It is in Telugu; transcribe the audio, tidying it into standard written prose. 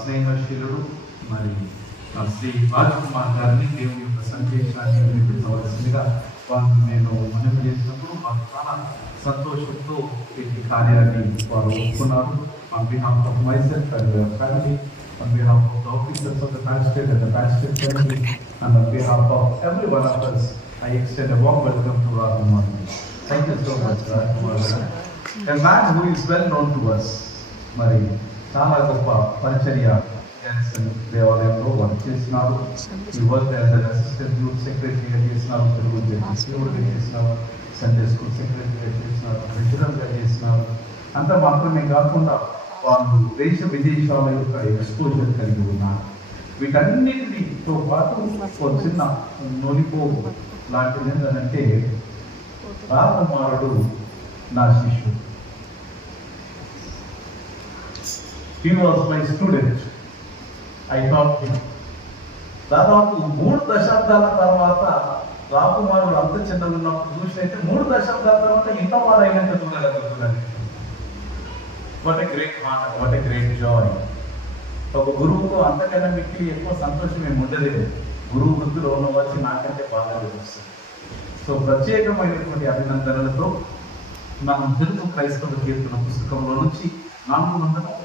స్నేహశీలుడు మరి శ్రీ రాజ్కుమార్ గారిని దేవుని యొక్క సందేశాన్ని వినిపించవలసిందిగా వారిని నేను మనవి చేసినప్పుడు వారు చాలా సంతోషంతో ఈ కార్యాన్ని వారు ఒప్పుకున్నారు. On behalf of myself and the family, on behalf of the officers of the pastorate and the pastorate family, and on behalf of every one of us, I extend a warm welcome to Rajkumar. Thank you so much, Rajkumar. A man who is well known to us. మరి చాలా గొప్ప పరిచర్య దేవాలయంలో వర్క్ చేసినారు. ఈ work as an assistant youth సెక్రటరీగా చేసినారు, తెలుగు దేవుడిగా చేసినారు, సండే స్కూల్ సెక్రటరీగా చేసినారు, ట్రెజరర్గా చేసినారు. అంత మాత్రమే కాకుండా వాళ్ళు దేశ విదేశాల యొక్క ఎక్స్పోజర్ కలిగి ఉన్నారు. వీటన్నిటితో పాటు ఒక చిన్న నొలిపో లాంటిది ఏంటంటే రాకుమారుడు నా శిష్యుడు. He was my student. I taught him. దాదాపు 3 దశాబ్దాల తర్వాత రాకుమారుడు అంత చిన్నగా ఉన్నప్పుడు చూసినైతే 3 దశాబ్దాల తర్వాత ఇంత వాడు అయినంత చూడగలుగుతున్నాను. What a great heart, what a great joy. ఒక గురువుకు అంతకన్నా మీకు ఎక్కువ సంతోషం ఏమి ఉండలేదు. గురువు వృత్తిలో ఉన్న వచ్చి నాకంటే బాగా తెలుస్తుంది. సో ప్రత్యేకమైనటువంటి అభినందనలతో మనం తెలుగు క్రైస్తవ కీర్తన పుస్తకంలో నుంచి 400